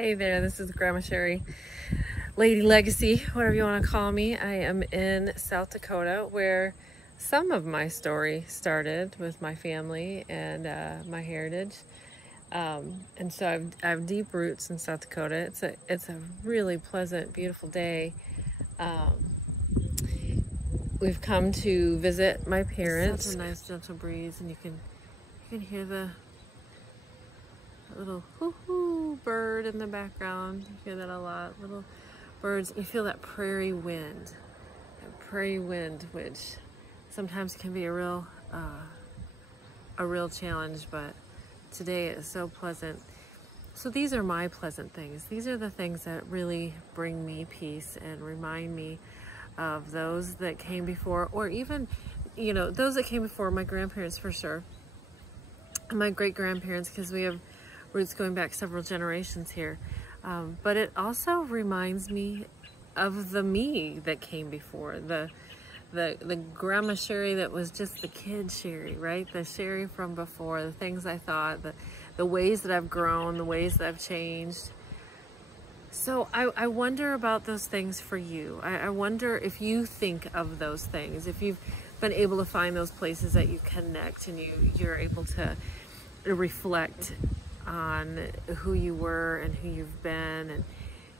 Hey there, this is Grandma Sheri, Lady Legacy, whatever you want to call me. I am in South Dakota where some of my story started with my family and my heritage. And so I have deep roots in South Dakota. It's a really pleasant, beautiful day. We've come to visit my parents. It's such a nice gentle breeze, and you can hear the little hoo-hoo bird in the background. You hear that a lot. Little birds. You feel that prairie wind. That prairie wind, which sometimes can be a real challenge, but today is so pleasant. So these are my pleasant things. These are the things that really bring me peace and remind me of those that came before, or even, you know, those that came before my grandparents for sure. And my great-grandparents, because we have roots going back several generations here. But it also reminds me of the me that came before, the Grandma Sheri that was just the kid Sheri, right? The Sheri from before, the things I thought, the ways that I've grown, the ways that I've changed. So I wonder about those things for you. I wonder if you think of those things, if you've been able to find those places that you connect and you're able to reflect on who you were and who you've been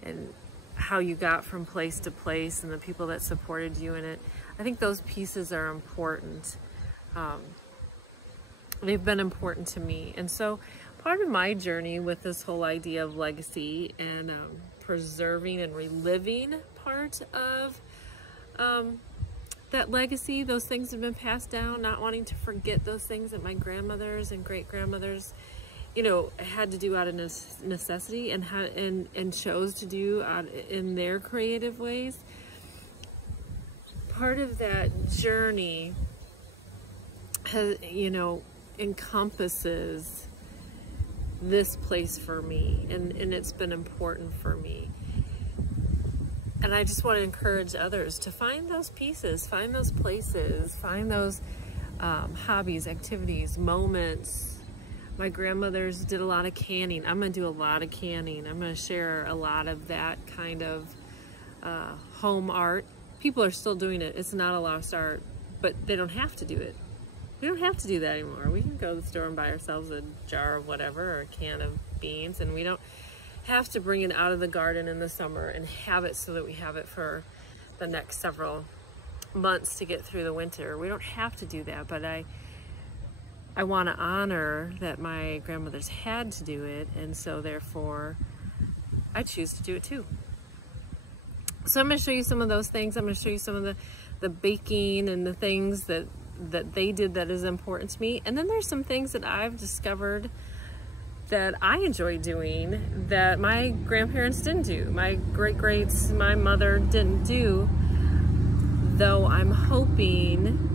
and how you got from place to place and the people that supported you in it. I think those pieces are important. They've been important to me. And so part of my journey with this whole idea of legacy and preserving and reliving part of that legacy, those things have been passed down, not wanting to forget those things that my grandmothers and great-grandmothers, you know, had to do out of necessity and chose to do in their creative ways. Part of that journey has, you know, encompasses this place for me, and it's been important for me. And I just want to encourage others to find those pieces, find those places, find those hobbies, activities, moments. My grandmothers did a lot of canning. I'm going to do a lot of canning. I'm going to share a lot of that kind of home art. People are still doing it. It's not a lost art, but they don't have to do it. We don't have to do that anymore. We can go to the store and buy ourselves a jar of whatever or a can of beans, and we don't have to bring it out of the garden in the summer and have it so that we have it for the next several months to get through the winter. We don't have to do that, but I want to honor that my grandmothers had to do it, and so therefore I choose to do it too. So I'm going to show you some of those things. I'm going to show you some of the baking and the things that they did that is important to me. And then there's some things that I've discovered that I enjoy doing that my grandparents didn't do. My great-greats, my mother didn't do, though I'm hoping,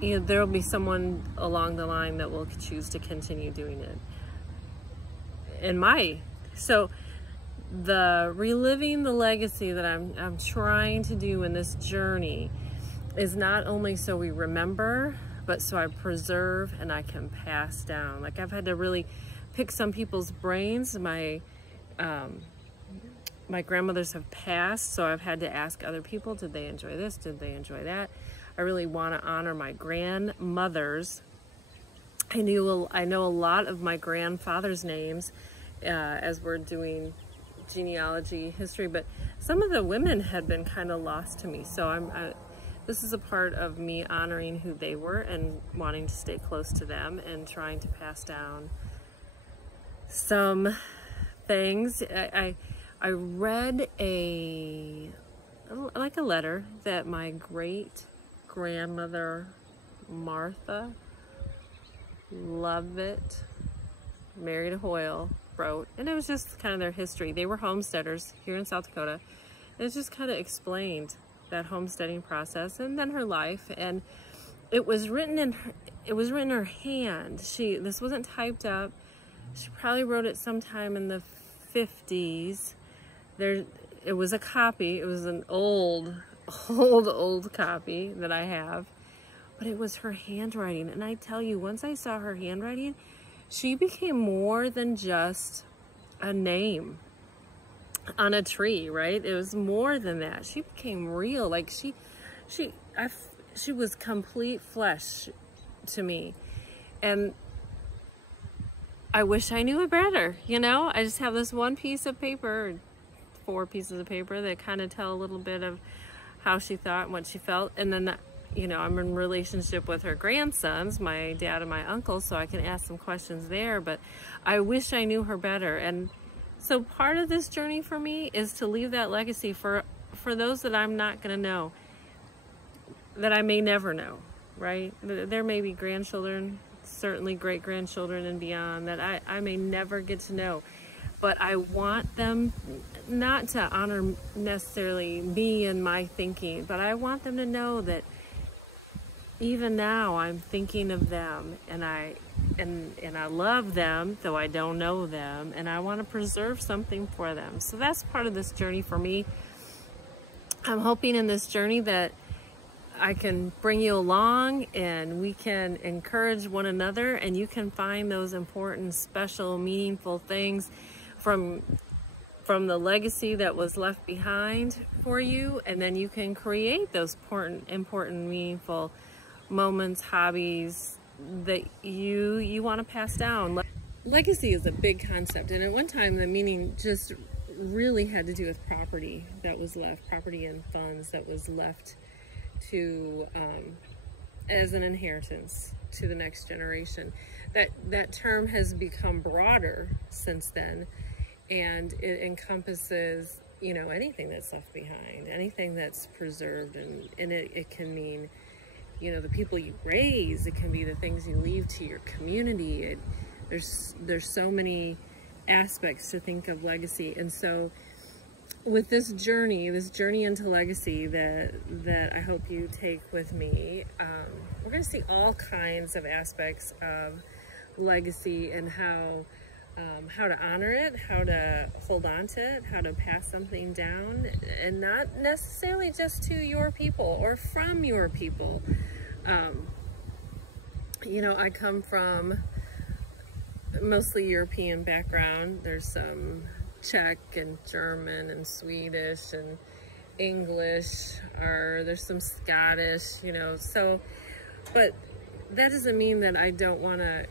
you know, there'll be someone along the line that will choose to continue doing it. So the reliving the legacy that I'm trying to do in this journey is not only so we remember, but so I preserve and I can pass down. Like, I've had to really pick some people's brains. My grandmothers have passed, so I've had to ask other people, did they enjoy this? Did they enjoy that? I really want to honor my grandmothers. I know a lot of my grandfather's names as we're doing genealogy history, but some of the women had been kind of lost to me. So this is a part of me honoring who they were and wanting to stay close to them and trying to pass down some things. I read a letter that my great-grandmother Martha Lovett, married to Hoyle, wrote, and it was just kind of their history. They were homesteaders here in South Dakota, and it just kind of explained that homesteading process and then her life. And it was written in her hand. This wasn't typed up. She probably wrote it sometime in the 50s. It was a copy. It was an old copy that I have, but it was her handwriting. And I tell you, once I saw her handwriting, she became more than just a name on a tree, right? It was more than that. She became real. Like she was complete flesh to me. And I wish I knew it better, you know? I just have this one piece of paper, 4 pieces of paper that kind of tell a little bit of how she thought and what she felt. And then, you know, I'm in relationship with her grandsons, my dad and my uncle, so I can ask some questions there. But I wish I knew her better. And so part of this journey for me is to leave that legacy for those that I'm not going to know, that I may never know, right? There may be grandchildren, certainly great-grandchildren and beyond, that I may never get to know. But I want them not to honor necessarily me and my thinking, but I want them to know that even now I'm thinking of them, and I love them, though I don't know them, and I want to preserve something for them. So that's part of this journey for me. I'm hoping in this journey that I can bring you along and we can encourage one another, and you can find those important, special, meaningful things from the legacy that was left behind for you, and then you can create those important, meaningful moments, hobbies that you want to pass down. Legacy is a big concept, and at one time the meaning just really had to do with property that was left, property and funds that was left to as an inheritance to the next generation. That term has become broader since then, and it encompasses, you know, anything that's left behind, anything that's preserved, and it can mean, you know, the people you raise. It can be the things you leave to your community. There's so many aspects to think of legacy. And so with this journey into legacy that I hope you take with me, we're going to see all kinds of aspects of legacy and how to honor it, how to hold on to it, how to pass something down, and not necessarily just to your people or from your people. You know, I come from mostly European background. There's some Czech and German and Swedish and English, or there's some Scottish, you know, so, but that doesn't mean that I don't want to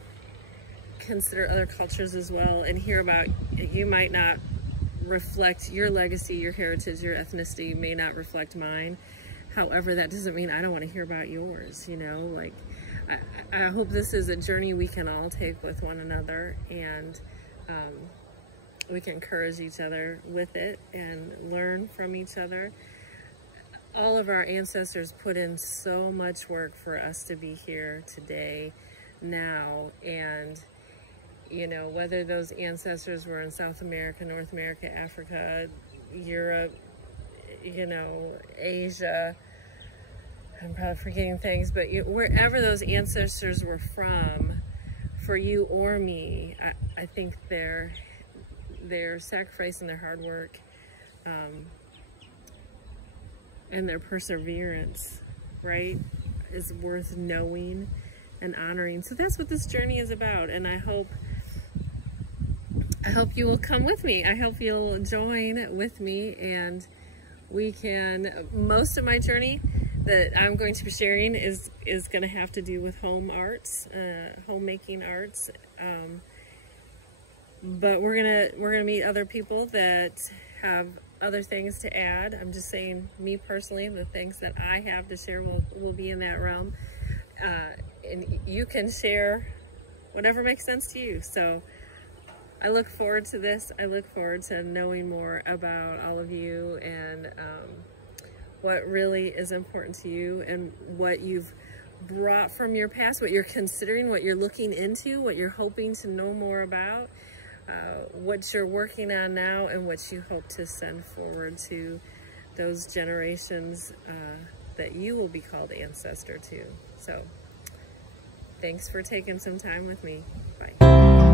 consider other cultures as well and hear about. You might not reflect your legacy, your heritage, your ethnicity may not reflect mine. However, that doesn't mean I don't want to hear about yours, you know. Like, I hope this is a journey we can all take with one another, and we can encourage each other with it and learn from each other. All of our ancestors put in so much work for us to be here today, now, and you know, whether those ancestors were in South America, North America, Africa, Europe, you know, Asia, I'm probably forgetting things, but wherever those ancestors were from, for you or me, I think their sacrifice and their hard work and their perseverance, right, is worth knowing and honoring. So that's what this journey is about, and I hope you will come with me. I hope you'll join with me, and we can, most of my journey that I'm going to be sharing is going to have to do with home arts, homemaking arts, but we're gonna meet other people that have other things to add. I'm just saying, me personally, the things that I have to share will be in that realm, and you can share whatever makes sense to you. So I look forward to this. I look forward to knowing more about all of you, and what really is important to you, and what you've brought from your past, what you're considering, what you're looking into, what you're hoping to know more about, what you're working on now, and what you hope to send forward to those generations that you will be called ancestor to. So thanks for taking some time with me. Bye.